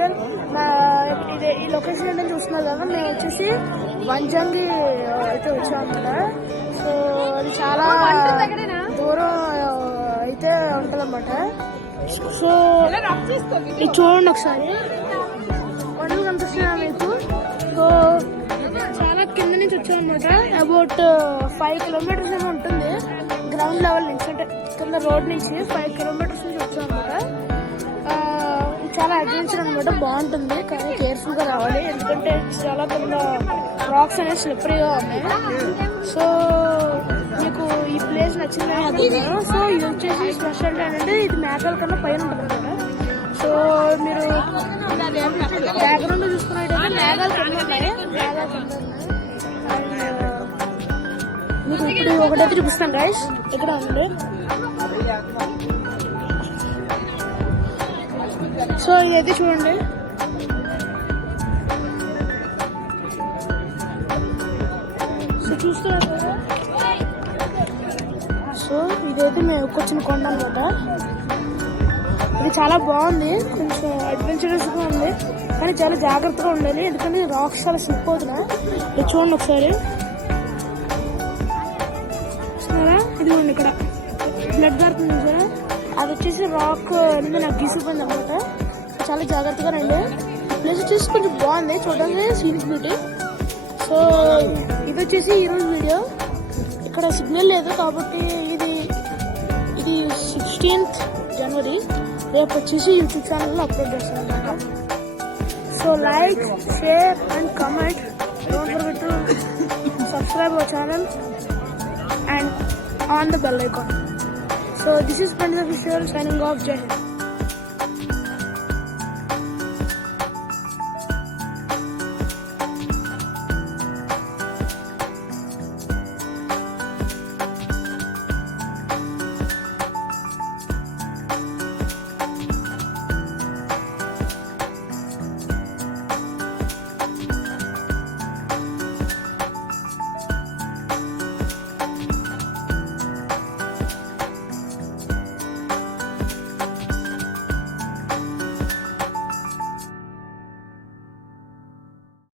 Official. ఇదే ఈ location ఏంటని చూస్తున్నారు కదా, మేము వచ్చేసి వంజంగి అయితే వచ్చాం అనమాట. సో అది చాలా దూరం అయితే ఉంటుంది అనమాట. సో ఇది చూడండి ఒకసారి, కొండలు కనిపిస్తున్నా మీకు. సో చాలా కింద నుంచి వచ్చాం అనమాట. అబౌట్ 5 kilometers ఏమో ఉంటుంది గ్రౌండ్ లెవెల్ నుంచి, అంటే కింద రోడ్ నుంచి 5 kilometers నుంచి వచ్చాం అనమాట. చాలా అడ్వెంచర్ అనమాట, బాగుంటుంది కానీ కేర్ఫుల్ గా రావాలి, ఎందుకంటే చాలా కింద రాక్స్ అనేవి స్లిప్పరీగా ఉన్నాయి. సో మీకు ఈ ప్లేస్ నచ్చిందని అనుకుంటున్నాను. సో ఇది వచ్చేసి స్పెషాలిటీ అంటే ఇది మేఘాల కన్నా పైన ఉంటుంది అనమాట. సో మీరు బ్యాక్గ్రౌండ్ చూసుకున్నట్టయితే మేఘాలు కింద ఉన్నాయి, మీకు ఇప్పుడు ఒకటైతే చూపిస్తాను గైస్. ఇక్కడ ఉంది. సో ఇదైతే చూడండి, సో చూస్తున్నారు కదా. సో ఇదైతే మేము వచ్చిన కొండ అనమాట. ఇది చాలా బాగుంది, కొంచెం అడ్వెంచరస్ గా ఉంది కానీ చాలా జాగ్రత్తగా ఉండాలి, ఎందుకంటే రాక్స్ చాలా స్లిప్ అవుతున్నాయి. ఇది చూడండి ఒకసారి, చూస్తున్నారా? ఇదిగోండి ఇక్కడ బ్లడ్ గారుతుంది చూసారా, అది వచ్చేసి రాక్ అనేది నాకు గీసిపోయింది అనమాట. చాలా జాగ్రత్తగా రండి. ప్లేస్ వచ్చేసి కొంచెం బాగుంది చూడడానికి, సీనిక్ బ్యూటీ. సో ఇది వచ్చేసి ఈరోజు వీడియో. ఇక్కడ సిగ్నల్ లేదు కాబట్టి ఇది 16th January. రేపు వచ్చేసి యూట్యూబ్ ఛానల్లో అప్లోడ్ చేస్తాను అనమాట. So like, share and comment. Don't forget to subscribe our channel and on the bell icon. So this is Pandit Official signing off. Jai Hind.